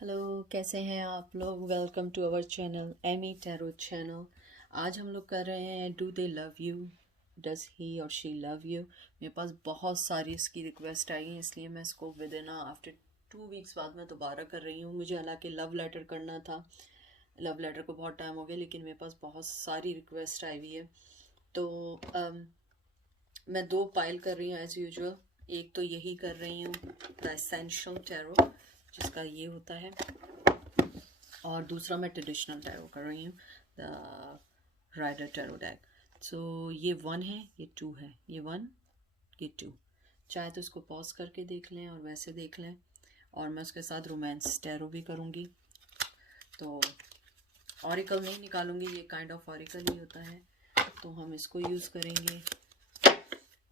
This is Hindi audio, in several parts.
हेलो, कैसे हैं आप लोग। Welcome to our channel Amy tarot channel. आज हम लोग कर रहे हैं do they love you, does he or she love you. मेरे पास बहुत सारी इसकी रिक्वेस्ट आई है, इसलिए मैं इसको विद इन आफ्टर 2 वीक्स बाद मैं दोबारा कर रही हूँ। मुझे हालांकि लव लेटर करना था, लव लेटर को बहुत टाइम हो गया, लेकिन मेरे पास बहुत सारी रिक्वेस्ट आई हुई है। तो मैं दो पाइल कर रही हूँ एज यूजुअल। एक तो यही कर रही हूँ, द एसेंशियल टैरो, जिसका ये होता है, और दूसरा मैं ट्रेडिशनल टैरो कर रही हूँ, द राइडर टैरो डेक। सो ये 1 है, ये 2 है, ये 1, ये 2। चाहे तो इसको पॉज करके देख लें और वैसे देख लें, और मैं उसके साथ रोमांस टैरो भी करूँगी। तो ऑरिकल नहीं निकालूंगी, ये काइंड ऑफ ऑरिकल ही होता है, तो हम इसको यूज़ करेंगे।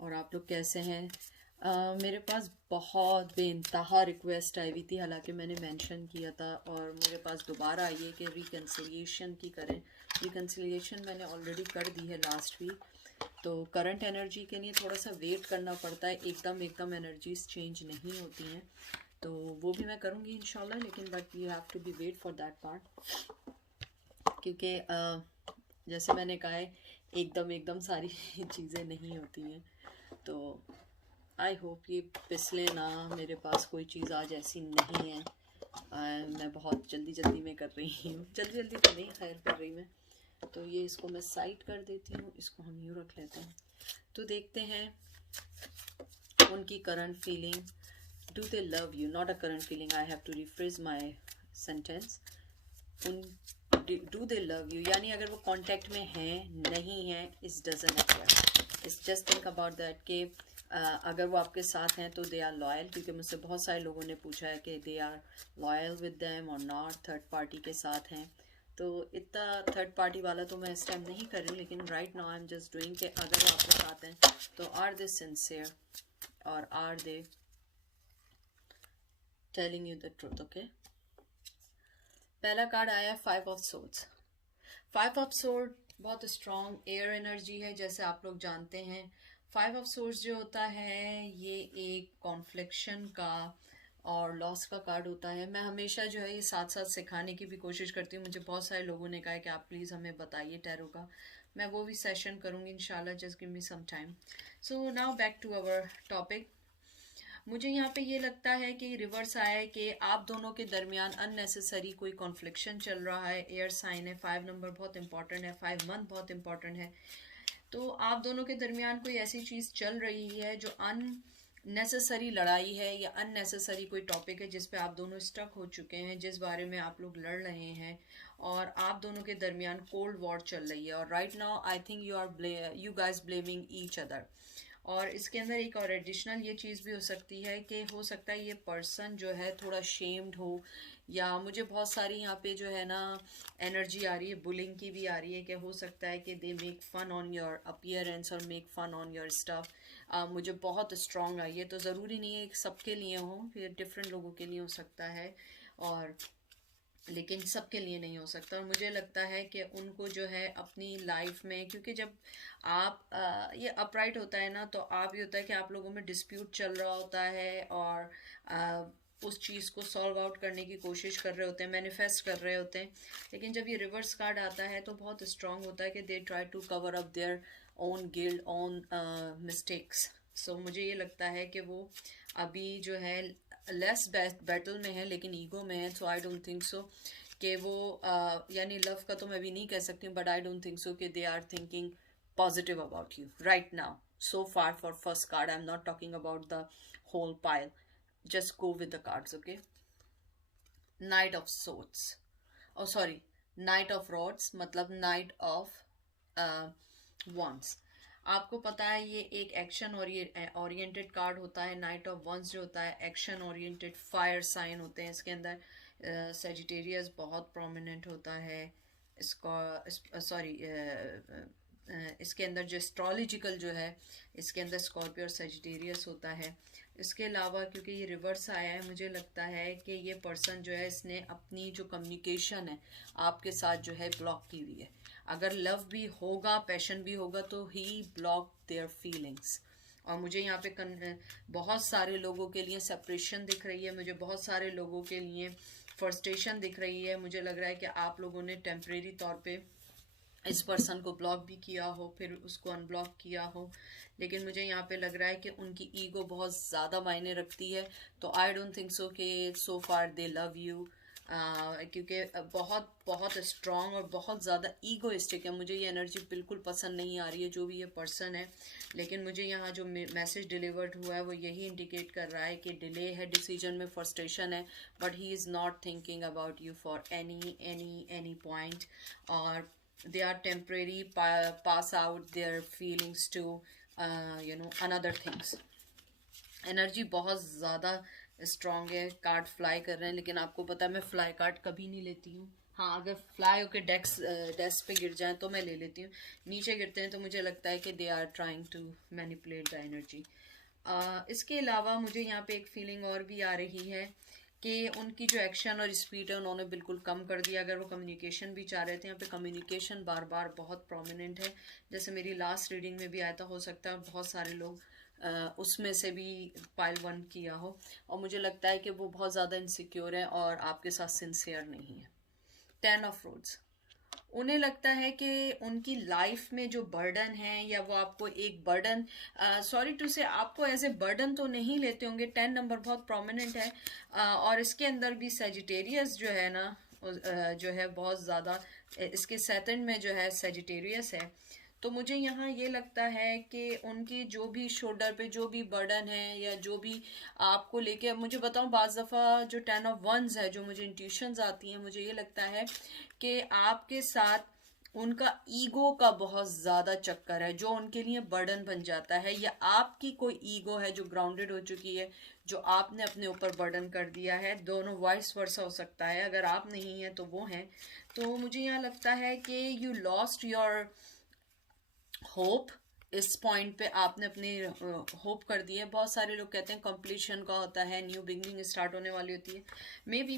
और आप लोग कैसे हैं। मेरे पास बहुत बेइंतहा रिक्वेस्ट आई हुई थी, हालांकि मैंने मेंशन किया था, और मेरे पास दोबारा आई है कि रिकन्सिलिएशन की करें। रिकन्सिलिएशन मैंने ऑलरेडी कर दी है लास्ट वीक। तो करंट एनर्जी के लिए थोड़ा सा वेट करना पड़ता है, एकदम एनर्जीज चेंज नहीं होती हैं, तो वो भी मैं करूँगी इंशाल्लाह। लेकिन but you have to be wait for that part, क्योंकि जैसे मैंने कहा है, एकदम सारी चीज़ें नहीं होती हैं। तो आई होप ये पिछले ना, मेरे पास कोई चीज़ आज ऐसी नहीं है। मैं बहुत जल्दी में कर रही हूँ, जल्दी तो नहीं खैर कर रही मैं। तो ये इसको मैं साइड कर देती हूँ, इसको हम यूँ रख लेते हैं। तो देखते हैं उनकी current feeling. Do they love you, not a current feeling, I have to rephrase my sentence. उन डू दे लव यू, यानी अगर वो कांटेक्ट में हैं नहीं हैं, इस doesn't matter. It's just think about that कि अगर वो आपके साथ हैं तो दे आर लॉयल, क्योंकि मुझसे बहुत सारे लोगों ने पूछा है कि they are loyal with them or not, third party के साथ हैं। तो इतना थर्ड पार्टी वाला तो मैं इस टाइम नहीं कर रही हूँ, लेकिन right now I am just doing कि अगर वो आपके साथ हैं तो आर दे सिंसियर और are they telling you the truth. Okay, पहला कार्ड आया 5 ऑफ सोर्ड्स। 5 ऑफ सोर्ड बहुत स्ट्रॉन्ग एयर एनर्जी है, जैसे आप लोग जानते हैं। 5 ऑफ सोर्ड्स जो होता है ये एक कॉन्फ्लिक्शन का और लॉस का कार्ड होता है। मैं हमेशा जो है ये साथ साथ सिखाने की भी कोशिश करती हूँ। मुझे बहुत सारे लोगों ने कहा है कि आप प्लीज़ हमें बताइए टैरो का, मैं वो भी सेशन करूँगी इंशाल्लाह, just give me some time. So now back to our topic. मुझे यहाँ पे ये लगता है कि रिवर्स आया है कि आप दोनों के दरमियान अननेसेसरी कोई कॉन्फ्लिक्शन चल रहा है। एयर साइन है, 5 नंबर बहुत इंपॉर्टेंट है, 5 मंथ बहुत इंपॉर्टेंट है। तो आप दोनों के दरमियान कोई ऐसी चीज़ चल रही है जो अननेसेसरी लड़ाई है, या अननेसेसरी कोई टॉपिक है जिस पे आप दोनों स्टक हो चुके हैं, जिस बारे में आप लोग लड़ रहे हैं, और आप दोनों के दरमियान कोल्ड वॉर चल रही है। और right now I think you guys blaming each other. और इसके अंदर एक और एडिशनल ये चीज़ भी हो सकती है कि हो सकता है ये पर्सन जो है थोड़ा शेम्ड हो, या मुझे बहुत सारी यहाँ पे जो है ना एनर्जी आ रही है, बुलिंग की भी आ रही है, कि हो सकता है कि they make fun on your appearance और make fun on your stuff. मुझे बहुत स्ट्रॉन्ग आई है, तो ज़रूरी नहीं है कि सबके लिए हो, फिर डिफरेंट लोगों के लिए हो सकता है, और लेकिन सबके लिए नहीं हो सकता। और मुझे लगता है कि उनको जो है अपनी लाइफ में, क्योंकि जब आप ये अपराइट होता है ना, तो आप ये होता है कि आप लोगों में डिस्प्यूट चल रहा होता है, और उस चीज़ को सॉल्व आउट करने की कोशिश कर रहे होते हैं, मैनिफेस्ट कर रहे होते हैं। लेकिन जब ये रिवर्स कार्ड आता है तो बहुत स्ट्रांग होता है कि they try to cover up their own guilt, own mistakes. So मुझे ये लगता है कि वो अभी जो है लेस बैटल में है, लेकिन ईगो में है। सो आई डोंट थिंक सो कि वो यानी लव का तो मैं भी नहीं कह सकती हूँ, but I don't think so कि they are thinking positive about you right now. So far for first card, I'm not talking about the whole pile. Just go with the cards, okay? Knight of Swords. Oh, sorry. Knight of Rods मतलब Knight of Wands. आपको पता है ये एक एक्शन ओरिएंटेड कार्ड होता है। नाइट ऑफ वंस जो होता है एक्शन ओरिएंटेड, फायर साइन होते हैं इसके अंदर। सेजिटेरियस बहुत प्रोमिनेंट होता है। इसका सॉरी इसके अंदर जो एस्ट्रोलॉजिकल जो है, इसके अंदर स्कॉर्पियो और सेजिटेरियस होता है। इसके अलावा क्योंकि ये रिवर्स आया है, मुझे लगता है कि ये पर्सन जो है इसने अपनी जो कम्युनिकेशन है आपके साथ जो है ब्लॉक की हुई है। अगर लव भी होगा, पैशन भी होगा, तो ही ब्लॉक देयर फीलिंग्स। और मुझे यहाँ पे बहुत सारे लोगों के लिए सेपरेशन दिख रही है, मुझे बहुत सारे लोगों के लिए फ्रस्ट्रेशन दिख रही है। मुझे लग रहा है कि आप लोगों ने टेम्परेरी तौर पे इस पर्सन को ब्लॉक भी किया हो, फिर उसको अनब्लॉक किया हो, लेकिन मुझे यहाँ पे लग रहा है कि उनकी ईगो बहुत ज़्यादा मायने रखती है। तो आई डोंट थिंक सो कि सो फार दे लव यू, क्योंकि बहुत बहुत स्ट्रॉन्ग और बहुत ज़्यादा ईगोइस्टिक है। मुझे ये एनर्जी बिल्कुल पसंद नहीं आ रही है, जो भी ये पर्सन है। लेकिन मुझे यहाँ जो मैसेज डिलीवर्ड हुआ है वो यही इंडिकेट कर रहा है कि डिले है डिसीजन में, फ्रस्ट्रेशन है, but he is not thinking about you for any point, और they are temporary pass out their feelings to another things। Energy बहुत ज़्यादा स्ट्रॉन्ग है। कार्ड फ्लाई कर रहे हैं, लेकिन आपको पता है मैं फ्लाई कार्ड कभी नहीं लेती हूँ। हाँ, अगर फ्लाई होकर डेस्क पे गिर जाए तो मैं ले लेती हूँ। नीचे गिरते हैं तो मुझे लगता है कि they are trying to manipulate the energy. इसके अलावा मुझे यहाँ पे एक फीलिंग और भी आ रही है कि उनकी जो एक्शन और स्पीड है उन्होंने बिल्कुल कम कर दिया। अगर वो कम्युनिकेशन भी चाह रहे थे, यहाँ पे कम्युनिकेशन बार बार बहुत प्रोमिनेंट है। जैसे मेरी लास्ट रीडिंग में भी आया था, हो सकता है बहुत सारे लोग उसमें से भी पाइल 1 किया हो, और मुझे लगता है कि वो बहुत ज़्यादा इनसिक्योर है और आपके साथ सिंसियर नहीं है। 10 ऑफ रोड्स, उन्हें लगता है कि उनकी लाइफ में जो बर्डन है, या वो आपको एक बर्डन, सॉरी टू से, आपको एज ए बर्डन तो नहीं लेते होंगे। 10 नंबर बहुत प्रोमिनेंट है, और इसके अंदर भी सेजिटेरियस जो है ना, जो है बहुत ज़्यादा, इसके सेकंड में जो है सेजिटेरियस है। तो मुझे यहाँ ये लगता है कि उनकी जो भी शोल्डर पे जो भी बर्डन है, या जो भी आपको लेके, मुझे बताऊँ बाज़ दफ़ा जो 10 ऑफ वंस है, जो मुझे इंट्यूशंस आती हैं, मुझे ये लगता है कि आपके साथ उनका ईगो का बहुत ज़्यादा चक्कर है, जो उनके लिए बर्डन बन जाता है, या आपकी कोई ईगो है जो ग्राउंडेड हो चुकी है, जो आपने अपने ऊपर बर्डन कर दिया है। दोनों वाइस वर्सा हो सकता है, अगर आप नहीं हैं तो वो हैं। तो मुझे यहाँ लगता है कि यू लॉस्ट योर होप। इस पॉइंट पे आपने अपनी होप कर दी है। बहुत सारे लोग कहते हैं कंप्लीशन का होता है, न्यू बिगनिंग स्टार्ट होने वाली होती है, may be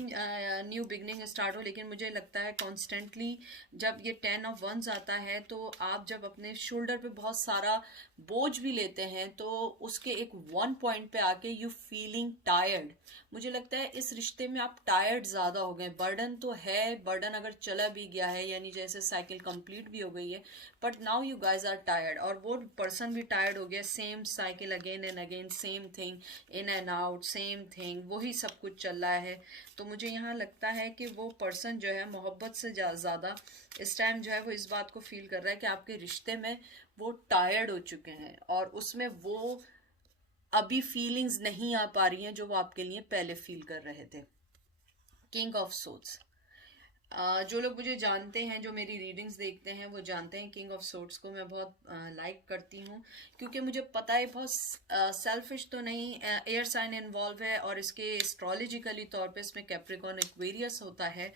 new beginning start हो, लेकिन मुझे लगता है कॉन्स्टेंटली जब ये 10 ऑफ वंस आता है, तो आप जब अपने शोल्डर पे बहुत सारा बोझ भी लेते हैं, तो उसके एक वन पॉइंट पे आके यू फीलिंग टायर्ड। मुझे लगता है इस रिश्ते में आप टायर्ड ज़्यादा हो गए। बर्डन तो है, बर्डन अगर चला भी गया है, यानी जैसे साइकिल कंप्लीट भी हो गई है, but now you guys are tired, और वो पर्सन भी टायर्ड हो गया। Same cycle again and again, same thing, in and out, same thing, वही सब कुछ चल रहा है। तो मुझे यहाँ लगता है कि वो पर्सन जो है मोहब्बत से ज़्यादा इस टाइम जो है वो इस बात को फील कर रहा है कि आपके रिश्ते में वो टायर्ड हो चुके हैं, और उसमें वो अभी फीलिंग्स नहीं आ पा रही हैं जो वो आपके लिए पहले फील कर रहे थे। किंग ऑफ सोर्ड्स, जो लोग मुझे जानते हैं, जो मेरी रीडिंग्स देखते हैं, वो जानते हैं किंग ऑफ सोर्ड्स को मैं बहुत लाइक करती हूँ, क्योंकि मुझे पता है बहुत सेल्फिश तो नहीं, एयर साइन इन्वॉल्व है, और इसके एस्ट्रोलॉजिकली तौर पे इसमें कैप्रिकॉर्न एक्वेरियस होता है।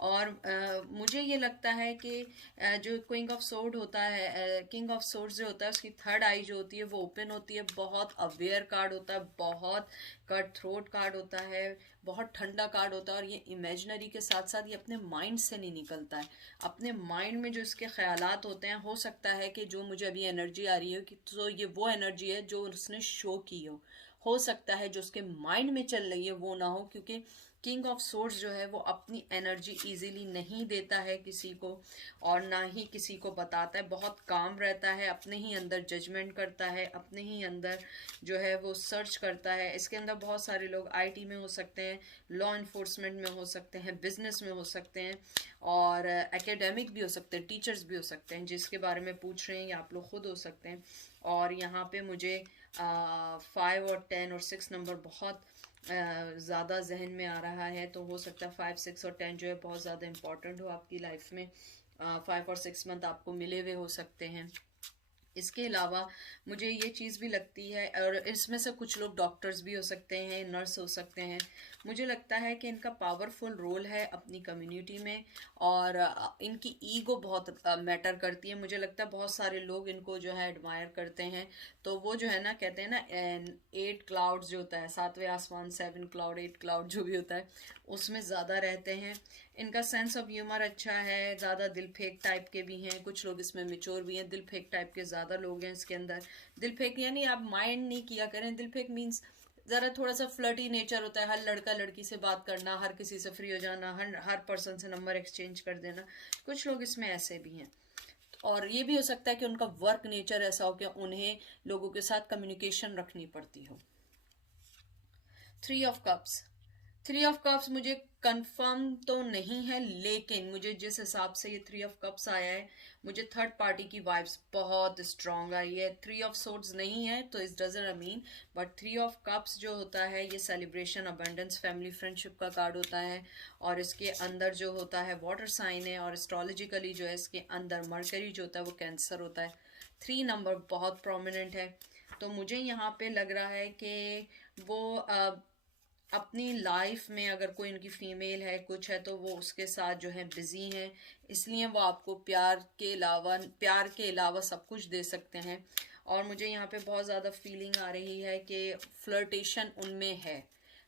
और मुझे ये लगता है कि जो किंग ऑफ सोर्ड होता है, किंग ऑफ सोर्ड्स जो होता है, उसकी थर्ड आई जो होती है वो ओपन होती है। बहुत अवेयर कार्ड होता है, बहुत कट थ्रोट कार्ड होता है, बहुत ठंडा कार्ड होता है, और ये इमेजिनरी के साथ साथ ये अपने माइंड से नहीं निकलता है। अपने माइंड में जो इसके ख्यालात होते हैं, हो सकता है कि जो मुझे अभी एनर्जी आ रही है कि तो ये वो एनर्जी है जो उसने शो की हो सकता है जो उसके माइंड में चल रही है वो ना हो, क्योंकि किंग ऑफ सोर्ड्स जो है वो अपनी एनर्जी इजीली नहीं देता है किसी को, और ना ही किसी को बताता है। बहुत काम रहता है, अपने ही अंदर जजमेंट करता है, अपने ही अंदर जो है वो सर्च करता है। इसके अंदर बहुत सारे लोग आईटी में हो सकते हैं, लॉ इन्फोर्समेंट में हो सकते हैं, बिजनेस में हो सकते हैं, और एकेडमिक भी हो सकते हैं, टीचर्स भी हो सकते हैं। जिसके बारे में पूछ रहे हैं या आप लोग खुद हो सकते हैं। और यहाँ पे मुझे 5 और 10 और 6 नंबर बहुत ज़्यादा जहन में आ रहा है। तो हो सकता है 5, 6 और 10 जो है बहुत ज़्यादा इंपॉर्टेंट हो आपकी लाइफ में। 5 और 6 मंथ आपको मिले हुए हो सकते हैं। इसके अलावा मुझे ये चीज़ भी लगती है, और इसमें से कुछ लोग डॉक्टर्स भी हो सकते हैं, नर्स हो सकते हैं। मुझे लगता है कि इनका पावरफुल रोल है अपनी कम्युनिटी में, और इनकी ईगो बहुत मैटर करती है। मुझे लगता है बहुत सारे लोग इनको जो है एडमायर करते हैं। तो वो जो है ना, कहते हैं ना 8 क्लाउड्स जो होता है, 7वें आसमान, 7 क्लाउड, 8 क्लाउड जो भी होता है, उसमें ज़्यादा रहते हैं। इनका सेंस ऑफ ह्यूमर अच्छा है, ज़्यादा दिल फेंक टाइप के भी हैं। कुछ लोग इसमें मिच्योर भी हैं, दिल फेंक टाइप के ज़्यादा लोग हैं इसके अंदर। दिल फेंक यानी आप माइंड नहीं किया करें, दिल फेंक मीन्स ज़रा थोड़ा सा फ्लर्टी नेचर होता है, हर लड़का लड़की से बात करना, हर किसी से फ्री हो जाना, हर पर्सन से नंबर एक्सचेंज कर देना, कुछ लोग इसमें ऐसे भी हैं। और ये भी हो सकता है कि उनका वर्क नेचर ऐसा हो कि उन्हें लोगों के साथ कम्युनिकेशन रखनी पड़ती हो। 3 ऑफ कप्स, 3 ऑफ कप्स मुझे कंफर्म तो नहीं है, लेकिन मुझे जिस हिसाब से ये 3 ऑफ कप्स आया है, मुझे थर्ड पार्टी की वाइब्स बहुत स्ट्रांग आई है। 3 ऑफ सोर्ड्स नहीं है तो इस doesn't mean, but 3 of cups जो होता है ये सेलिब्रेशन, अबंडेंस, फैमिली, फ्रेंडशिप का कार्ड होता है। और इसके अंदर जो होता है वाटर साइन है, और एस्ट्रोलॉजिकली जो है इसके अंदर मरकरी जो होता है वो कैंसर होता है। 3 नंबर बहुत प्रोमिनेंट है। तो मुझे यहाँ पे लग रहा है कि वो अपनी लाइफ में अगर कोई इनकी फीमेल है कुछ है तो वो उसके साथ जो है बिजी हैं, इसलिए वो आपको प्यार के अलावा सब कुछ दे सकते हैं। और मुझे यहाँ पे बहुत ज़्यादा फीलिंग आ रही है कि फ्लर्टेशन उनमें है,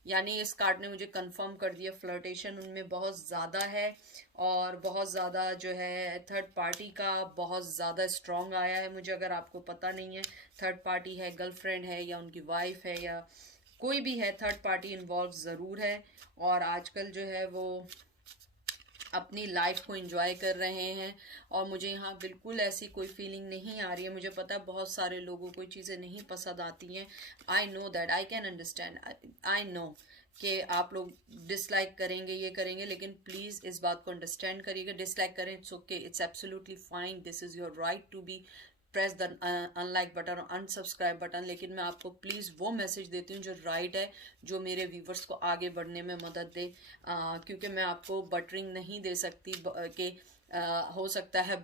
यानी इस कार्ड ने मुझे कंफर्म कर दिया फ्लर्टेशन उनमें बहुत ज़्यादा है। और बहुत ज़्यादा जो है थर्ड पार्टी का बहुत ज़्यादा स्ट्रॉन्ग आया है मुझे। अगर आपको पता नहीं है थर्ड पार्टी है, गर्लफ्रेंड है या उनकी वाइफ है या कोई भी है, थर्ड पार्टी इन्वॉल्व ज़रूर है। और आजकल जो है वो अपनी लाइफ को एंजॉय कर रहे हैं। और मुझे यहाँ बिल्कुल ऐसी कोई फीलिंग नहीं आ रही है। मुझे पता है बहुत सारे लोगों को चीज़ें नहीं पसंद आती हैं, I know that, I can understand, I know कि आप लोग डिसलाइक करेंगे, ये करेंगे, लेकिन प्लीज़ इस बात को अंडरस्टैंड करिएगा। डिसलाइक करें, it's okay, it's absolutely fine, this is your right to be press the unlike button और अनसब्सक्राइब बटन। लेकिन मैं आपको प्लीज़ वो मैसेज देती हूँ जो राइट है, जो मेरे व्यूवर्स को आगे बढ़ने में मदद दे। क्योंकि मैं आपको बटरिंग नहीं दे सकती कि हो सकता है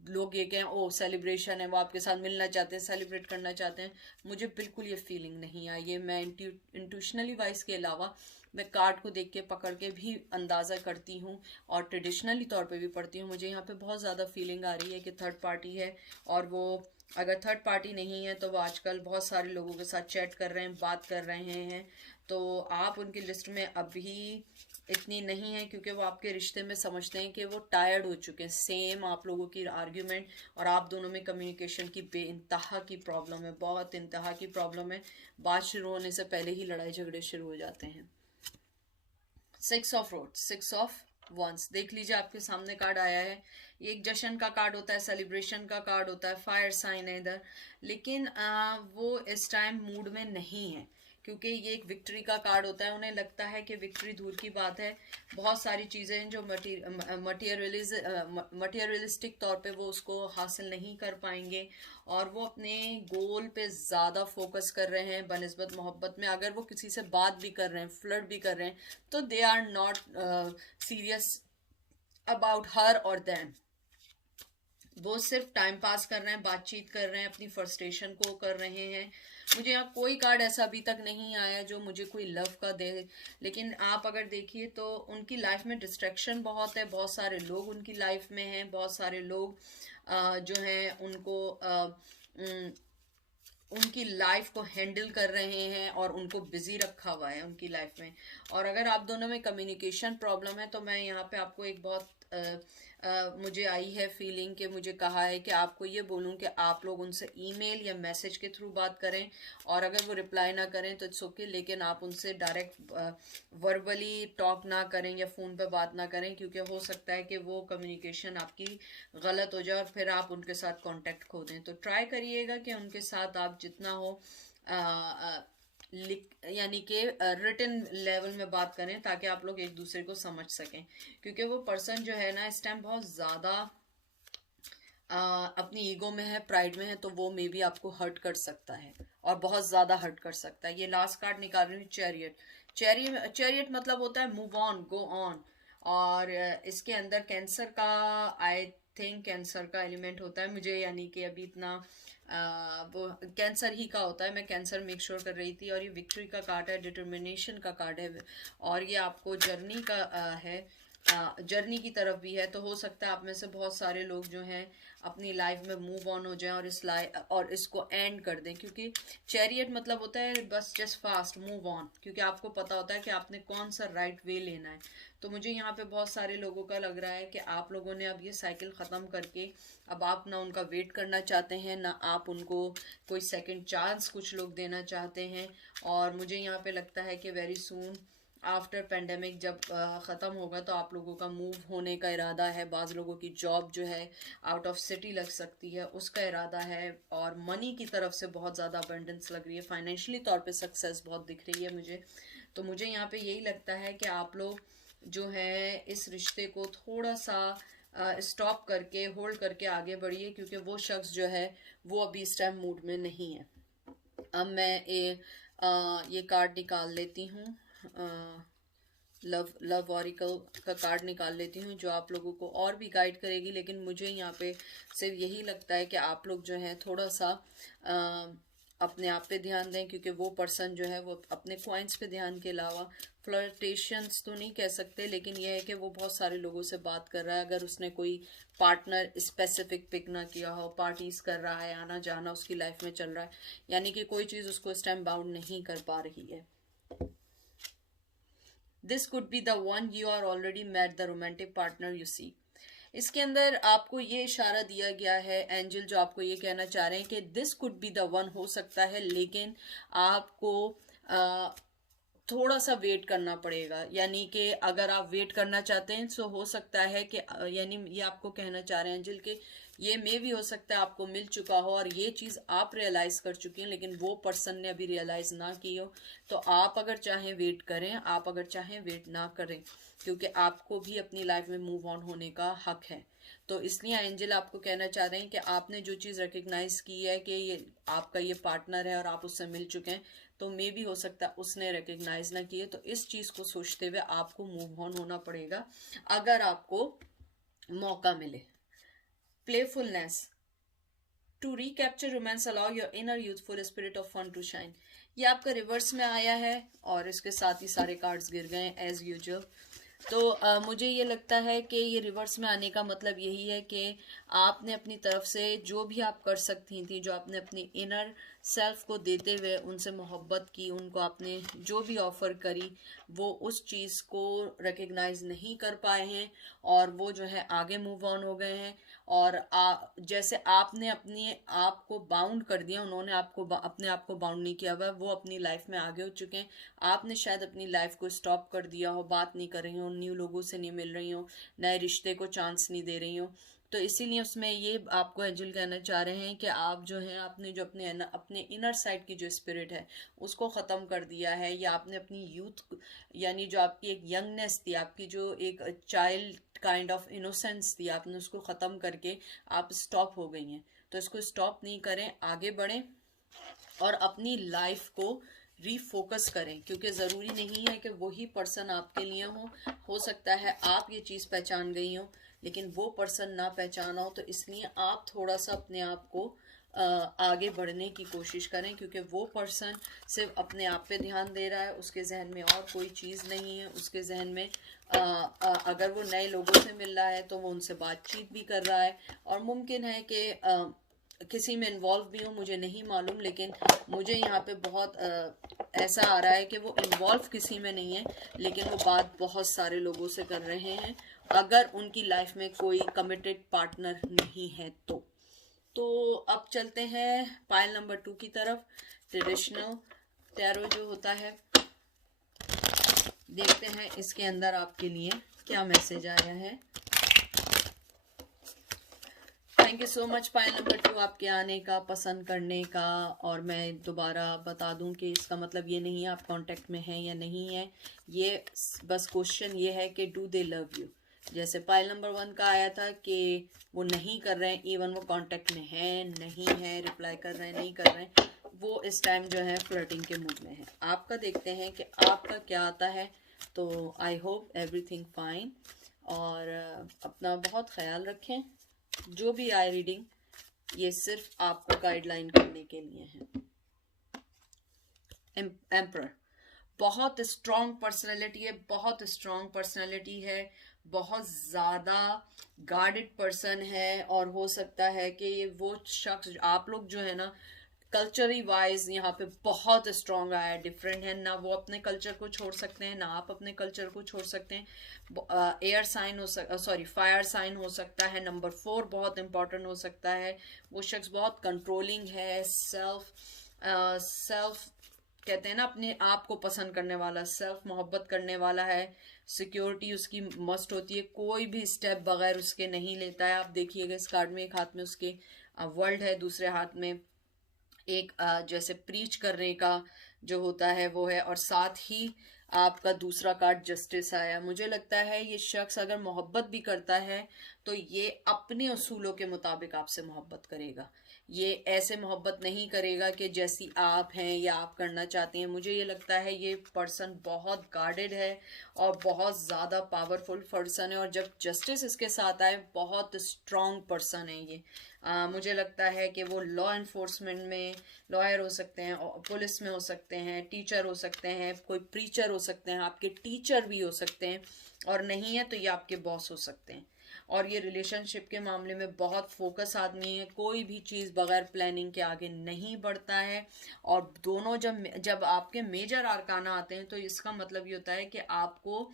लोग ये कहें ओ सेलिब्रेशन है, वो आपके साथ मिलना चाहते हैं, सेलिब्रेट करना चाहते हैं। मुझे बिल्कुल ये फीलिंग नहीं आई है। मैं इंट्यूशनली वाइज के अलावा मैं कार्ड को देख के पकड़ के भी अंदाज़ा करती हूँ और ट्रेडिशनली तौर पे भी पढ़ती हूँ। मुझे यहाँ पे बहुत ज़्यादा फीलिंग आ रही है कि थर्ड पार्टी है, और वो अगर थर्ड पार्टी नहीं है तो वो आजकल बहुत सारे लोगों के साथ चैट कर रहे हैं, बात कर रहे हैं। तो आप उनकी लिस्ट में अभी इतनी नहीं है, क्योंकि वो आपके रिश्ते में समझते हैं कि वो टायर्ड हो चुके हैं। सेम आप लोगों की आर्ग्यूमेंट और आप दोनों में कम्युनिकेशन की बेइंतहा की प्रॉब्लम है, बहुत इंतहा की प्रॉब्लम है। बात शुरू होने से पहले ही लड़ाई झगड़े शुरू हो जाते हैं। 6 ऑफ रोड्स, 6 ऑफ वंस, देख लीजिए आपके सामने कार्ड आया है। ये एक जश्न का कार्ड होता है, सेलिब्रेशन का कार्ड होता है, फायर साइन है इधर। लेकिन वो इस टाइम मूड में नहीं है, क्योंकि ये एक विक्ट्री का कार्ड होता है। उन्हें लगता है कि विक्ट्री दूर की बात है, बहुत सारी चीज़ें हैं जो मटीरियलिस्टिक तौर पे वो उसको हासिल नहीं कर पाएंगे, और वो अपने गोल पे ज़्यादा फोकस कर रहे हैं बनिस्बत मोहब्बत में। अगर वो किसी से बात भी कर रहे हैं, फ्लर्ट भी कर रहे हैं, तो they are not serious about her और देम। वो सिर्फ टाइम पास कर रहे हैं, बातचीत कर रहे हैं, अपनी फ्रस्ट्रेशन को कर रहे हैं। मुझे यहाँ कोई कार्ड ऐसा अभी तक नहीं आया जो मुझे कोई लव का दे। लेकिन आप अगर देखिए तो उनकी लाइफ में डिस्ट्रैक्शन बहुत है, बहुत सारे लोग उनकी लाइफ में हैं, बहुत सारे लोग जो हैं उनको उनकी लाइफ को हैंडल कर रहे हैं और उनको बिजी रखा हुआ है उनकी लाइफ में। और अगर आप दोनों में कम्युनिकेशन प्रॉब्लम है तो मैं यहाँ पे आपको एक बहुत मुझे आई है फीलिंग कि मुझे कहा है कि आपको ये बोलूं कि आप लोग उनसे ईमेल या मैसेज के थ्रू बात करें, और अगर वो रिप्लाई ना करें तो इट्स ओके, लेकिन आप उनसे डायरेक्ट वर्बली टॉक ना करें या फ़ोन पे बात ना करें, क्योंकि हो सकता है कि वो कम्युनिकेशन आपकी गलत हो जाए और फिर आप उनके साथ कांटेक्ट खो दें। तो ट्राई करिएगा कि उनके साथ आप जितना हो यानी कि रिटन लेवल में बात करें, ताकि आप लोग एक दूसरे को समझ सकें। क्योंकि वो पर्सन जो है ना इस टाइम बहुत ज़्यादा अपनी ईगो में है, प्राइड में है, तो वो मे बी आपको हर्ट कर सकता है और बहुत ज़्यादा हर्ट कर सकता है। ये लास्ट कार्ड निकाल रही हूँ, चैरियट। चैरियट मतलब होता है मूव ऑन, गो ऑन। और इसके अंदर कैंसर का, आई थिंक कैंसर का एलिमेंट होता है मुझे, यानी कि अभी इतना वो कैंसर ही का होता है। मैं कैंसर मेक श्योर कर रही थी। और ये विक्ट्री का कार्ड है, डिटर्मिनेशन का कार्ड है, और ये आपको जर्नी का है। जर्नी की तरफ भी है। तो हो सकता है आप में से बहुत सारे लोग जो हैं अपनी लाइफ में मूव ऑन हो जाएं और इसको एंड कर दें, क्योंकि चैरियट मतलब होता है बस जस्ट फास्ट मूव ऑन, क्योंकि आपको पता होता है कि आपने कौन सा राइट वे लेना है। तो मुझे यहाँ पे बहुत सारे लोगों का लग रहा है कि आप लोगों ने अब ये साइकिल ख़त्म करके अब आप ना उनका वेट करना चाहते हैं, ना आप उनको कोई सेकंड चांस कुछ लोग देना चाहते हैं। और मुझे यहाँ पे लगता है कि वेरी सून आफ्टर पेंडेमिक जब ख़त्म होगा तो आप लोगों का मूव होने का इरादा है। बाज़ लोगों की जॉब जो है आउट ऑफ सिटी लग सकती है, उसका इरादा है। और मनी की तरफ से बहुत ज़्यादा अबंडेंस लग रही है, फाइनेंशियली तौर पे सक्सेस बहुत दिख रही है मुझे। तो मुझे यहाँ पे यही लगता है कि आप लोग जो है इस रिश्ते को थोड़ा सा स्टॉप करके होल्ड करके आगे बढ़िए, क्योंकि वो शख्स जो है वो अभी इस टाइम मूड में नहीं है। अब मैं ये कार्ड निकाल लेती हूँ, लव ऑरिकल का कार्ड निकाल लेती हूँ जो आप लोगों को और भी गाइड करेगी। लेकिन मुझे यहाँ पे सिर्फ यही लगता है कि आप लोग जो हैं थोड़ा सा अपने आप पे ध्यान दें, क्योंकि वो पर्सन जो है वो अपने क्वाइंस पे ध्यान के अलावा फ्लर्टेशंस तो नहीं कह सकते, लेकिन यह है कि वो बहुत सारे लोगों से बात कर रहा है। अगर उसने कोई पार्टनर स्पेसिफिक पिक ना किया हो, पार्टीज कर रहा है, आना जाना उसकी लाइफ में चल रहा है, यानी कि कोई चीज़ उसको इस टाइम बाउंड नहीं कर पा रही है। This could be the one you are already met the romantic partner you see. इसके अंदर आपको ये इशारा दिया गया है, एंजल जो आपको ये कहना चाह रहे हैं कि this could be the one हो सकता है, लेकिन आपको थोड़ा सा वेट करना पड़ेगा। यानी कि अगर आप वेट करना चाहते हैं तो हो सकता है कि यानी ये आपको कहना चाह रहे हैं एंजल के ये मे भी हो सकता है आपको मिल चुका हो और ये चीज़ आप रियलाइज़ कर चुकी हैं, लेकिन वो पर्सन ने अभी रियलाइज़ ना की हो। तो आप अगर चाहें वेट करें, आप अगर चाहें वेट ना करें, क्योंकि आपको भी अपनी लाइफ में मूव ऑन होने का हक है। तो इसलिए एंजल आपको कहना चाह रहे हैं कि आपने जो चीज़ रिकग्नाइज की है कि ये आपका ये पार्टनर है और आप उससे मिल चुके हैं, तो मे भी हो सकता है उसने रिकग्नाइज ना किए। तो इस चीज़ को सोचते हुए आपको मूव ऑन होना पड़ेगा अगर आपको मौका मिले। Playfulness to recapture romance allow your inner youthful spirit of fun to shine. ये आपका रिवर्स में आया है और इसके साथ ही सारे कार्ड्स गिर गए एज यूजुअल। तो मुझे ये लगता है कि ये रिवर्स में आने का मतलब यही है कि आपने अपनी तरफ से जो भी आप कर सकती थी, जो आपने अपनी इनर सेल्फ को देते हुए उनसे मोहब्बत की, उनको आपने जो भी ऑफ़र करी, वो उस चीज़ को रिकग्नाइज नहीं कर पाए हैं और वो जो है आगे मूव ऑन हो गए हैं। और जैसे आपने अपने आप को बाउंड कर दिया, उन्होंने अपने आप को बाउंड नहीं किया हुआ, वो अपनी लाइफ में आगे हो चुके हैं। आपने शायद अपनी लाइफ को स्टॉप कर दिया हो, बात नहीं कर रही हो, न्यू लोगों से नहीं मिल रही हो, नए रिश्ते को चांस नहीं दे रही हो। तो इसीलिए उसमें ये आपको एंजल कहना चाह रहे हैं कि आप जो हैं आपने जो अपने इनर साइड की जो स्पिरिट है उसको ख़त्म कर दिया है, या आपने अपनी यूथ यानी जो आपकी एक यंगनेस थी, आपकी जो एक चाइल्ड काइंड ऑफ इनोसेंस थी, आपने उसको ख़त्म करके आप स्टॉप हो गई हैं। तो इसको स्टॉप नहीं करें, आगे बढ़ें और अपनी लाइफ को रीफोकस करें, क्योंकि ज़रूरी नहीं है कि वही पर्सन आपके लिए हो सकता है आप ये चीज़ पहचान गई हो लेकिन वो पर्सन ना पहचाना हो। तो इसलिए आप थोड़ा सा अपने आप को आगे बढ़ने की कोशिश करें, क्योंकि वो पर्सन सिर्फ अपने आप पे ध्यान दे रहा है, उसके जहन में और कोई चीज़ नहीं है। उसके जहन में अगर वो नए लोगों से मिल रहा है तो वो उनसे बातचीत भी कर रहा है और मुमकिन है कि किसी में इन्वॉल्व भी हो, मुझे नहीं मालूम, लेकिन मुझे यहाँ पे बहुत ऐसा आ रहा है कि वो इन्वॉल्व किसी में नहीं है, लेकिन वो बात बहुत सारे लोगों से कर रहे हैं, अगर उनकी लाइफ में कोई कमिटेड पार्टनर नहीं है तो अब चलते हैं पाइल नंबर 2 की तरफ। ट्रेडिशनल टैरो जो होता है, देखते हैं इसके अंदर आपके लिए क्या मैसेज आया है। Thank you so much pile number 2 आपके आने का, पसंद करने का। और मैं दोबारा बता दूं कि इसका मतलब ये नहीं है आप कांटेक्ट में हैं या नहीं है, ये बस क्वेश्चन ये है कि डू दे लव यू। जैसे पाइल नंबर 1 का आया था कि वो नहीं कर रहे हैं, इवन वो कांटेक्ट में है नहीं है, रिप्लाई कर रहे हैं नहीं कर रहे हैं, वो इस टाइम जो है फ्लर्टिंग के मूड में है। आपका देखते हैं कि आपका क्या आता है। तो आई होप एवरीथिंग फाइन और अपना बहुत ख्याल रखें। जो भी आए रीडिंग ये सिर्फ आपको गाइडलाइन करने के लिए है। एम्परर बहुत स्ट्रॉन्ग पर्सनैलिटी है, बहुत स्ट्रॉन्ग पर्सनैलिटी है, बहुत ज़्यादा गार्डेड पर्सन है। और हो सकता है कि ये वो शख्स, आप लोग जो है ना कल्चरी वाइज यहाँ पे बहुत स्ट्रांग आया है, डिफरेंट है ना, वो अपने कल्चर को छोड़ सकते हैं ना आप अपने कल्चर को छोड़ सकते हैं। एयर साइन हो सॉरी फायर साइन हो सकता है। नंबर 4 बहुत इंपॉर्टेंट हो सकता है। वो शख्स बहुत कंट्रोलिंग है, सेल्फ कहते हैं ना अपने आप को पसंद करने वाला, सेल्फ मोहब्बत करने वाला है। सिक्योरिटी उसकी मस्ट होती है, कोई भी स्टेप बगैर उसके नहीं लेता है। आप देखिएगा इस कार्ड में एक हाथ में उसके वर्ल्ड है, दूसरे हाथ में एक जैसे प्रीच करने का जो होता है वो है, और साथ ही आपका दूसरा कार्ड जस्टिस आया। मुझे लगता है ये शख्स अगर मोहब्बत भी करता है तो ये अपने उसूलों के मुताबिक आपसे मोहब्बत करेगा। ये ऐसे मोहब्बत नहीं करेगा कि जैसी आप हैं या आप करना चाहते हैं। मुझे ये लगता है ये पर्सन बहुत गार्डेड है और बहुत ज़्यादा पावरफुल पर्सन है, और जब जस्टिस इसके साथ आए बहुत स्ट्रॉन्ग पर्सन है ये। मुझे लगता है कि वो लॉ इन्फोर्समेंट में लॉयर हो सकते हैं, पुलिस में हो सकते हैं, टीचर हो सकते हैं, कोई प्रीचर हो सकते हैं, आपके टीचर भी हो सकते हैं, और नहीं है तो ये आपके बॉस हो सकते हैं। और ये रिलेशनशिप के मामले में बहुत फोकस आदमी है, कोई भी चीज़ बगैर प्लानिंग के आगे नहीं बढ़ता है। और दोनों जब जब आपके मेजर आर्काना आते हैं तो इसका मतलब ये होता है कि आपको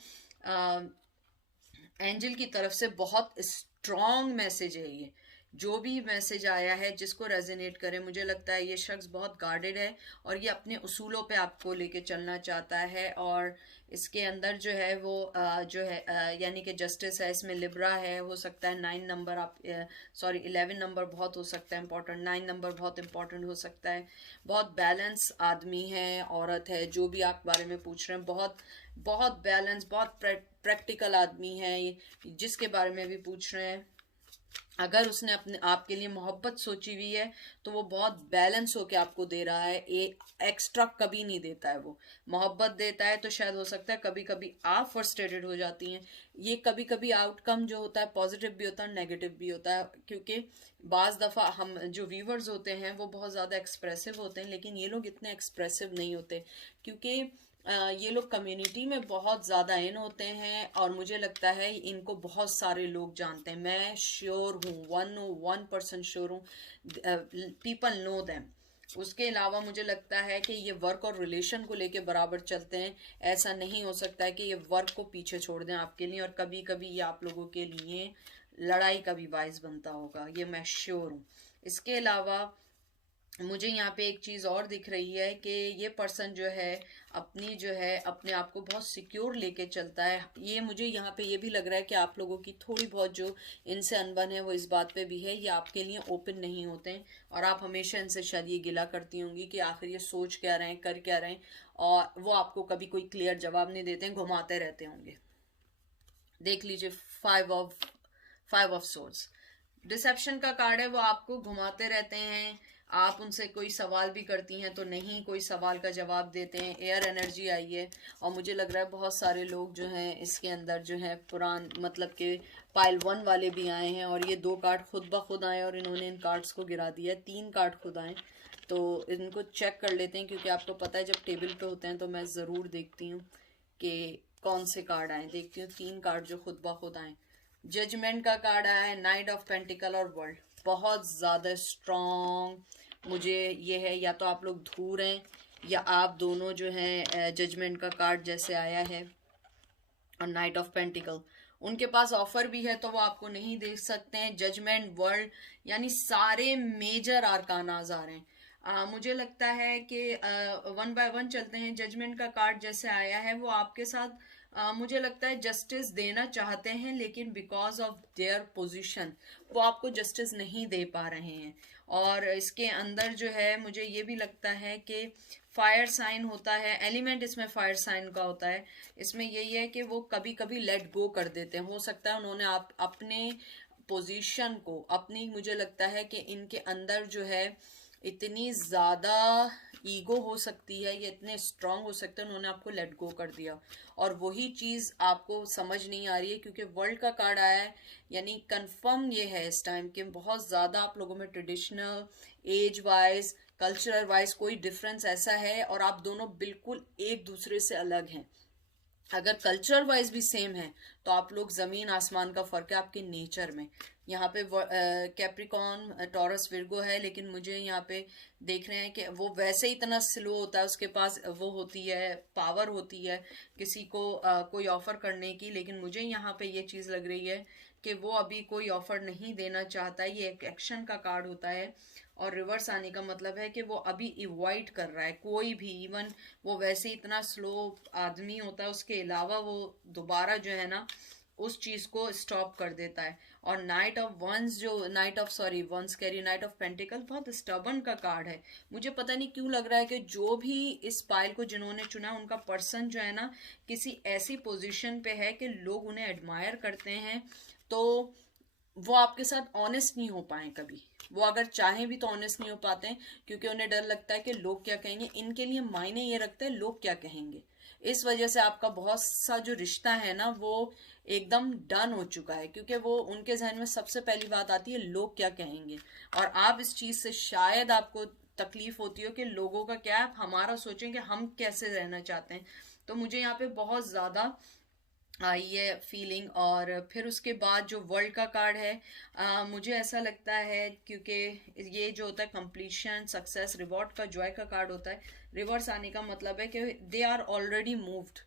एंजल की तरफ से बहुत स्ट्रॉन्ग मैसेज है। ये जो भी मैसेज आया है जिसको रेजोनेट करे, मुझे लगता है ये शख्स बहुत गार्डेड है और ये अपने उसूलों पे आपको लेके चलना चाहता है। और इसके अंदर जो है वो जो है यानी कि जस्टिस है, इसमें लिब्रा है, हो सकता है 9 नंबर आप 11 नंबर बहुत हो सकता है इंपॉर्टेंट, 9 नंबर बहुत इंपॉर्टेंट हो सकता है। बहुत बैलेंस आदमी है, औरत है, जो भी आप बारे में पूछ रहे हैं, बहुत बहुत बैलेंस, बहुत प्रैक्टिकल आदमी है जिसके बारे में भी पूछ रहे हैं। अगर उसने अपने आपके लिए मोहब्बत सोची हुई है तो वो बहुत बैलेंस होके आपको दे रहा है, एक्स्ट्रा कभी नहीं देता है। वो मोहब्बत देता है तो शायद हो सकता है कभी कभी आप फ्रस्ट्रेटेड हो जाती हैं। ये कभी कभी आउटकम जो होता है पॉजिटिव भी होता है, नेगेटिव भी होता है, क्योंकि बाज दफ़ा हम जो व्यूवर्स होते हैं वो बहुत ज़्यादा एक्सप्रेसिव होते हैं, लेकिन ये लोग इतने एक्सप्रेसिव नहीं होते क्योंकि ये लोग कम्युनिटी में बहुत ज़्यादा इन होते हैं, और मुझे लगता है इनको बहुत सारे लोग जानते हैं। मैं श्योर हूँ, 101% श्योर हूँ, पीपल नो दैम। उसके अलावा मुझे लगता है कि ये वर्क और रिलेशन को लेके बराबर चलते हैं। ऐसा नहीं हो सकता है कि ये वर्क को पीछे छोड़ दें आपके लिए, और कभी कभी ये आप लोगों के लिए लड़ाई का भी बायस बनता होगा, ये मैं श्योर हूँ। इसके अलावा मुझे यहाँ पे एक चीज़ और दिख रही है कि ये पर्सन जो है अपने आप को बहुत सिक्योर लेके चलता है। ये मुझे यहाँ पे ये भी लग रहा है कि आप लोगों की थोड़ी बहुत जो इनसे अनबन है वो इस बात पे भी है, ये आपके लिए ओपन नहीं होते हैं, और आप हमेशा इनसे शायद ये गिला करती होंगी कि आखिर ये सोच क्या रहे हैं, कर क्या रहे हैं, और वो आपको कभी कोई क्लियर जवाब नहीं देते हैं, घुमाते रहते होंगे। देख लीजिए फाइव ऑफ सोर्ड्स डिसेप्शन का कार्ड है, वो आपको घुमाते रहते हैं। आप उनसे कोई सवाल भी करती हैं तो नहीं कोई सवाल का जवाब देते हैं। एयर एनर्जी आई है, और मुझे लग रहा है बहुत सारे लोग जो हैं इसके अंदर जो है पुरान मतलब के पाइल 1 वाले भी आए हैं, और ये 2 कार्ड खुद ब खुद आए और इन्होंने इन कार्ड्स को गिरा दिया। 3 कार्ड खुद आए, तो इनको चेक कर लेते हैं, क्योंकि आपको पता है जब टेबल पे होते हैं तो मैं ज़रूर देखती हूँ कि कौन से कार्ड आए। देखती हूँ 3 कार्ड जो खुद ब खुद आए। जजमेंट का कार्ड आया है, नाइट ऑफ पेंटिकल और वर्ल्ड, बहुत ज़्यादा स्ट्रॉन्ग मुझे ये है। या तो आप लोग धूर हैं या आप दोनों जो हैं। जजमेंट का कार्ड जैसे आया है और नाइट ऑफ पेंटिकल, उनके पास ऑफर भी है तो वो आपको नहीं दे सकते हैं। जजमेंट, वर्ल्ड, यानी सारे मेजर आर्कानाज आ रहे हैं। मुझे लगता है कि 1 बाय 1 चलते हैं। जजमेंट का कार्ड जैसे आया है वो आपके साथ मुझे लगता है जस्टिस देना चाहते हैं, लेकिन बिकॉज ऑफ देयर पोजीशन वो आपको जस्टिस नहीं दे पा रहे हैं। और इसके अंदर जो है मुझे ये भी लगता है कि फायर साइन होता है, एलिमेंट इसमें फायर साइन का होता है। इसमें यही है कि वो कभी कभी लेट गो कर देते हैं। हो सकता है उन्होंने अपने पोजीशन को अपनी, मुझे लगता है कि इनके अंदर जो है इतनी ज़्यादा ईगो हो सकती है, ये इतने स्ट्रांग हो सकते हैं, उन्होंने आपको लेट गो कर दिया, और वही चीज़ आपको समझ नहीं आ रही है क्योंकि वर्ल्ड का कार्ड आया है। यानी कंफर्म ये है इस टाइम कि बहुत ज़्यादा आप लोगों में traditional, age wise, cultural wise कोई डिफरेंस ऐसा है और आप दोनों बिल्कुल एक दूसरे से अलग हैं। अगर कल्चरल वाइज भी सेम है तो आप लोग जमीन आसमान का फर्क है आपके नेचर में। यहाँ पे कैप्रिकॉन टॉरस विर्गो है, लेकिन मुझे यहाँ पे देख रहे हैं कि वो वैसे ही इतना स्लो होता है, उसके पास वो होती है, पावर होती है किसी को कोई ऑफर करने की, लेकिन मुझे यहाँ पे ये चीज़ लग रही है कि वो अभी कोई ऑफर नहीं देना चाहता है। ये एक एक्शन का कार्ड होता है और रिवर्स आने का मतलब है कि वो अभी इवॉइड कर रहा है कोई भी, इवन वो वैसे ही इतना स्लो आदमी होता है, उसके अलावा वो दोबारा जो है ना उस चीज को स्टॉप कर देता है। और नाइट ऑफ वंस जो wands carry knight of pentacles बहुत स्टबर्न का कार्ड है। मुझे पता नहीं क्यों लग रहा है कि जो भी इस पाइल को जिन्होंने चुना उनका पर्सन जो है ना किसी ऐसी पोजीशन पे है कि लोग उन्हें एडमायर करते हैं, तो वो आपके साथ ऑनेस्ट नहीं हो पाए कभी। वो अगर चाहें भी तो ऑनेस्ट नहीं हो पाते हैं क्योंकि उन्हें डर लगता है कि लोग क्या कहेंगे। इनके लिए मायने ये रखते हैं लोग क्या कहेंगे। इस वजह से आपका बहुत सा जो रिश्ता है ना वो एकदम डन हो चुका है, क्योंकि वो उनके जहन में सबसे पहली बात आती है लोग क्या कहेंगे। और आप इस चीज से शायद आपको तकलीफ होती हो कि लोगों का क्या, हमारा सोचें कि हम कैसे रहना चाहते हैं। तो मुझे यहाँ पे बहुत ज्यादा आई है फीलिंग। और फिर उसके बाद जो वर्ल्ड का कार्ड है, मुझे ऐसा लगता है क्योंकि ये जो होता है कंप्लीशन, सक्सेस, रिवॉर्ड का, जॉय का कार्ड होता है। रिवर्स आने का मतलब है कि दे आर ऑलरेडी मूव्ड,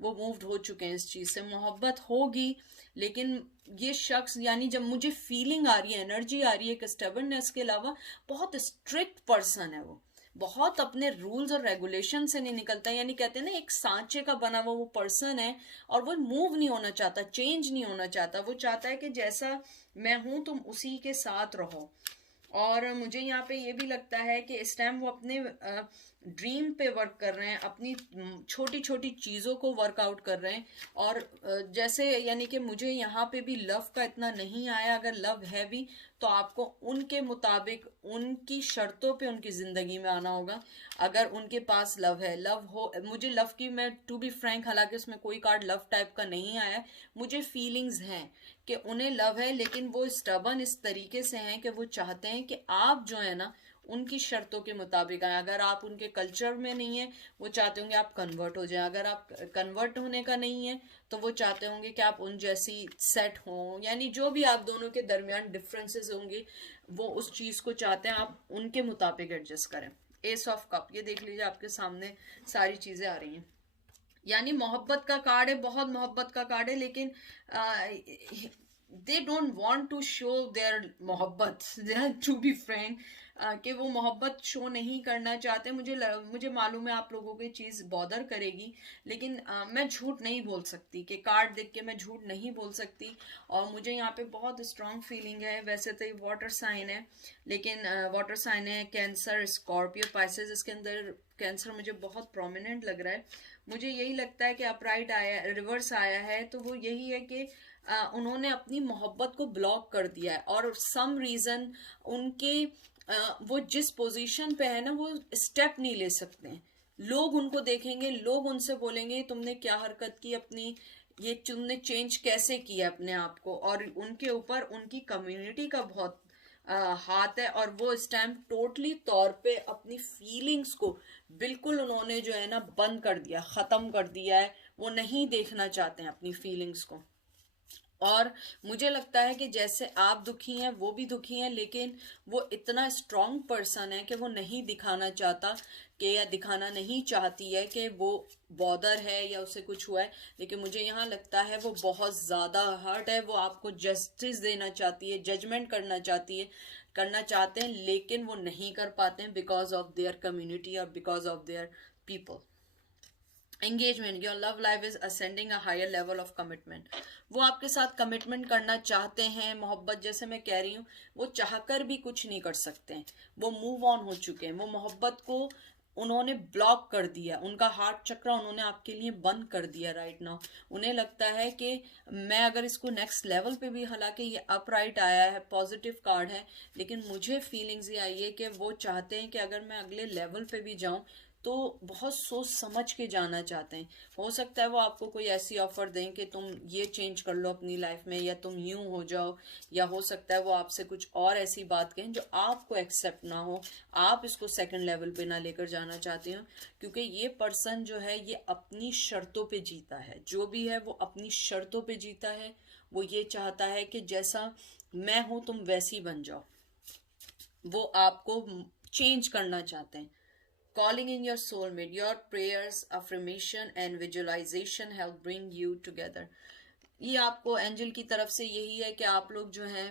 वो मूव्ड हो चुके हैं इस चीज से। मोहब्बत होगी लेकिन ये शख्स, यानी जब मुझे फीलिंग आ रही है, एनर्जी आ रही है कि स्टबर्ननेस के अलावा बहुत स्ट्रिक्ट पर्सन है वो, बहुत अपने रूल्स और रेगुलेशन से नहीं निकलता। यानी कहते हैं ना एक सांचे का बना हुआ वो पर्सन है और वो मूव नहीं होना चाहता, चेंज नहीं होना चाहता। वो चाहता है कि जैसा मैं हूं तुम उसी के साथ रहो। और मुझे यहाँ पे ये भी लगता है कि इस टाइम वो अपने ड्रीम पे वर्क कर रहे हैं, अपनी छोटी छोटी चीज़ों को वर्कआउट कर रहे हैं। और जैसे यानी कि मुझे यहाँ पे भी लव का इतना नहीं आया। अगर लव है भी तो आपको उनके मुताबिक, उनकी शर्तों पे उनकी ज़िंदगी में आना होगा। अगर उनके पास लव है, लव हो, मुझे लव की, मैं टू बी फ्रैंक, हालांकि उसमें कोई कार्ड लव टाइप का नहीं आया, मुझे फीलिंग्स हैं कि उन्हें लव है, लेकिन वो स्टबर्न इस तरीके से हैं कि वो चाहते हैं कि आप जो है ना उनकी शर्तों के मुताबिक आए। अगर आप उनके कल्चर में नहीं है, वो चाहते होंगे आप कन्वर्ट हो जाए। अगर आप कन्वर्ट होने का नहीं है तो वो चाहते होंगे कि आप उन जैसी सेट हो, यानी जो भी आप दोनों के दरमियान डिफरेंसेस होंगे वो उस चीज को चाहते हैं आप उनके मुताबिक एडजस्ट करें। एस ऑफ कप, ये देख लीजिए आपके सामने सारी चीजें आ रही हैं। यानी मोहब्बत का कार्ड है, बहुत मोहब्बत का कार्ड है, लेकिन they don't want to show their मोहब्बत, टू बी फ्रैंक, कि वो मोहब्बत शो नहीं करना चाहते। मुझे मालूम है आप लोगों को ये चीज़ बॉदर करेगी, लेकिन मैं झूठ नहीं बोल सकती कि कार्ड देख के मैं झूठ नहीं बोल सकती। और मुझे यहाँ पे बहुत स्ट्रांग फीलिंग है। वैसे तो ये वाटर साइन है, लेकिन वाटर साइन है, कैंसर, स्कॉर्पियो, पाइसेस, इसके अंदर कैंसर मुझे बहुत प्रोमिनेंट लग रहा है। मुझे यही लगता है कि अपराइट आया, रिवर्स आया है, तो वो यही है कि उन्होंने अपनी मोहब्बत को ब्लॉक कर दिया है। और सम रीजन उनके वो जिस पोजीशन पे है ना वो स्टेप नहीं ले सकते हैं। लोग उनको देखेंगे, लोग उनसे बोलेंगे तुमने क्या हरकत की, अपनी ये तुमने चेंज कैसे किया अपने आप को। और उनके ऊपर उनकी कम्युनिटी का बहुत हाथ है। और वो इस टाइम टोटली तौर पे अपनी फीलिंग्स को बिल्कुल उन्होंने जो है ना बंद कर दिया, खत्म कर दिया है। वो नहीं देखना चाहते हैं अपनी फीलिंग्स को। और मुझे लगता है कि जैसे आप दुखी हैं वो भी दुखी हैं, लेकिन वो इतना स्ट्रांग पर्सन है कि वो नहीं दिखाना चाहता कि, या दिखाना नहीं चाहती है कि वो बॉदर है या उसे कुछ हुआ है। लेकिन मुझे यहाँ लगता है वो बहुत ज़्यादा हर्ट है। वो आपको जस्टिस देना चाहती है, जजमेंट करना चाहते हैं, लेकिन वो नहीं कर पाते हैं बिकॉज ऑफ देयर कम्युनिटी और because of their people. Engagement, your love life is ascending a higher level of commitment. वो आपके साथ कमिटमेंट करना चाहते हैं। मोहब्बत, जैसे मैं कह रही हूँ, वो चाहकर भी कुछ नहीं कर सकते हैं। वो मूव ऑन हो चुके हैं। वो मोहब्बत को उन्होंने ब्लॉक कर दिया, उनका हार्ट चक्र उन्होंने आपके लिए बंद कर दिया राइट नाउ। उन्हें लगता है कि मैं अगर इसको नेक्स्ट लेवल पे भी, हालांकि ये अपराइट आया है, पॉजिटिव कार्ड है, लेकिन मुझे फीलिंग्स ये आई है कि वो चाहते हैं कि अगर मैं अगले लेवल पे भी जाऊं तो बहुत सोच समझ के जाना चाहते हैं। हो सकता है वो आपको कोई ऐसी ऑफर दें कि तुम ये चेंज कर लो अपनी लाइफ में, या तुम यूं हो जाओ, या हो सकता है वो आपसे कुछ और ऐसी बात कहें जो आपको एक्सेप्ट ना हो, आप इसको सेकंड लेवल पे ना लेकर जाना चाहते हो। क्योंकि ये पर्सन जो है ये अपनी शर्तों पे जीता है, जो भी है वो अपनी शर्तों पे जीता है। वो ये चाहता है कि जैसा मैं हूं तुम वैसी बन जाओ, वो आपको चेंज करना चाहते हैं। Calling in your soulmate, your prayers, affirmation and visualization help bring you together. ये आपको एंजल की तरफ से यही है कि आप लोग जो हैं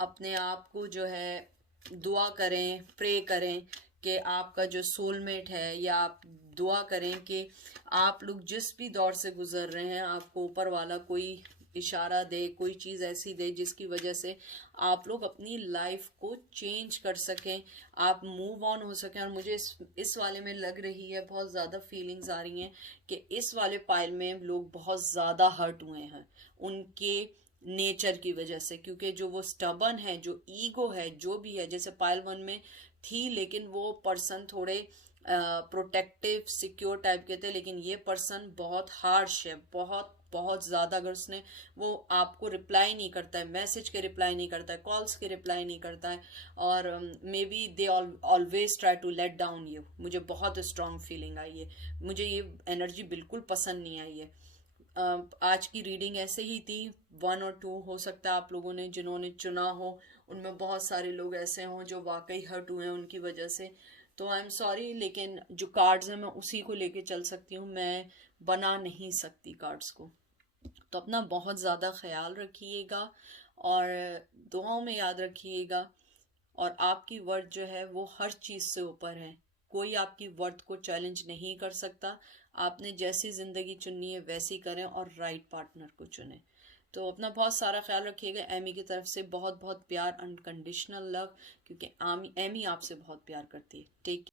अपने आप को जो है दुआ करें, प्रे करें कि आपका जो सोलमेट है, या आप दुआ करें कि आप लोग जिस भी दौर से गुजर रहे हैं आपको ऊपर वाला कोई इशारा दे, कोई चीज़ ऐसी दे जिसकी वजह से आप लोग अपनी लाइफ को चेंज कर सकें, आप मूव ऑन हो सकें। और मुझे इस वाले में लग रही है, बहुत ज़्यादा फीलिंग्स आ रही हैं कि इस वाले पाइल में लोग बहुत ज़्यादा हर्ट हुए हैं उनके नेचर की वजह से, क्योंकि जो वो स्टबन है, जो ईगो है, जो भी है, जैसे पाइल 1 में थी, लेकिन वो पर्सन थोड़े प्रोटेक्टिव सिक्योर टाइप के थे, लेकिन ये पर्सन बहुत हार्श है, बहुत बहुत ज़्यादा। अगर उसने वो आपको रिप्लाई नहीं करता है, मैसेज के रिप्लाई नहीं करता है, कॉल्स के रिप्लाई नहीं करता है, और maybe they always try to let down you. मुझे बहुत स्ट्रांग फीलिंग आई है, मुझे ये एनर्जी बिल्कुल पसंद नहीं आई है। आज की रीडिंग ऐसे ही थी, 1 और 2 हो सकता है आप लोगों ने जिन्होंने चुना हो उनमें बहुत सारे लोग ऐसे हों जो वाकई हर्ट हुए हैं उनकी वजह से। तो आई एम सॉरी, लेकिन जो कार्ड्स हैं मैं उसी को लेके चल सकती हूँ, मैं बना नहीं सकती कार्ड्स को। तो अपना बहुत ज़्यादा ख्याल रखिएगा और दुआओं में याद रखिएगा। और आपकी वर्थ जो है वो हर चीज़ से ऊपर है, कोई आपकी वर्थ को चैलेंज नहीं कर सकता। आपने जैसी ज़िंदगी चुननी है वैसी करें और राइट पार्टनर को चुनें। तो अपना बहुत सारा ख्याल रखिएगा। एमी की तरफ से बहुत बहुत प्यार, अनकंडीशनल लव, क्योंकि एमी आपसे बहुत प्यार करती है। टेक